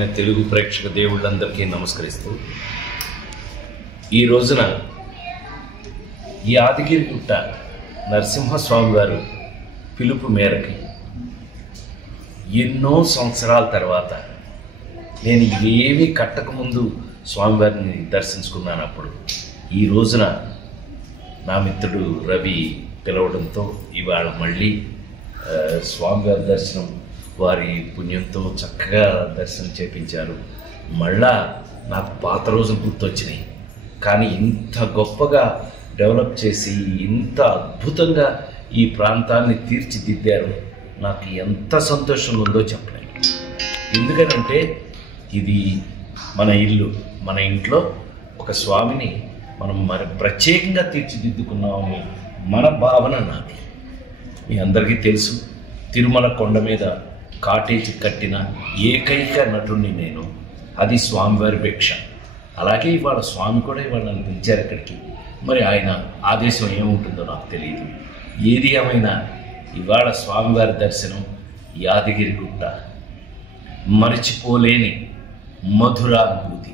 ప్రియమైన తెలుగు ప్రేక్షక దేవుళ్ళందరికీ నమస్కరిస్తూ ఈ రోజున యాదగిరిగుట్ట నరసింహస్వామి గారు పిలుపు మేరకు ఎన్నో సంవత్సరాల తర్వాత నేను ఏమీ కట్టకముందు స్వామివారిని దర్శించుకున్నాను. అప్పుడు ఈ రోజున నా మిత్రుడు రవి పిలవడంతో ఇవాళ మళ్ళీ స్వామివారి దర్శనం వారి పుణ్యంతో చక్కగా దర్శనం చేపించారు. మళ్ళా నాకు పాత రోజులు గుర్తొచ్చినాయి. కానీ ఇంత గొప్పగా డెవలప్ చేసి ఇంత అద్భుతంగా ఈ ప్రాంతాన్ని తీర్చిదిద్దారు. నాకు ఎంత సంతోషంగా ఉందో చెప్పలేను. ఎందుకనంటే ఇది మన ఇల్లు, మన ఇంట్లో ఒక స్వామిని మనం మరి ప్రత్యేకంగా తీర్చిదిద్దుకున్నామని మన భావన నాది. మీ అందరికీ తెలుసు, తిరుమల కొండ మీద కాటేజ్ కట్టిన ఏకైక నటుడిని నేను. అది స్వామివారి భిక్ష. అలాగే ఇవాళ స్వామి కూడా ఇవాళ నన్ను పిలిచారు ఇక్కడికి. మరి ఆయన ఆదేశం ఏముంటుందో నాకు తెలియదు. ఏది ఏమైనా ఇవాళ స్వామివారి దర్శనం యాదగిరిగుట్ట మరిచిపోలేని మధురానుభూతి.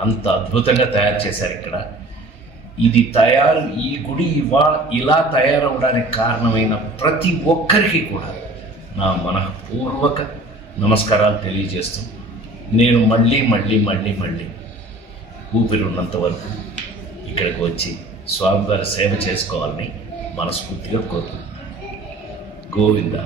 అంత అద్భుతంగా తయారు చేశారు ఇక్కడ. ఈ గుడి ఇలా తయారవడానికి కారణమైన ప్రతి ఒక్కరికి కూడా నా మనఃపూర్వక నమస్కారాలు తెలియజేస్తూ నేను మళ్ళీ ఊపిరి ఉన్నంత వరకు ఇక్కడికి వచ్చి స్వామివారి సేవ చేసుకోవాలని మనస్ఫూర్తిగా కోరుకుంటున్నాను. గోవిందా.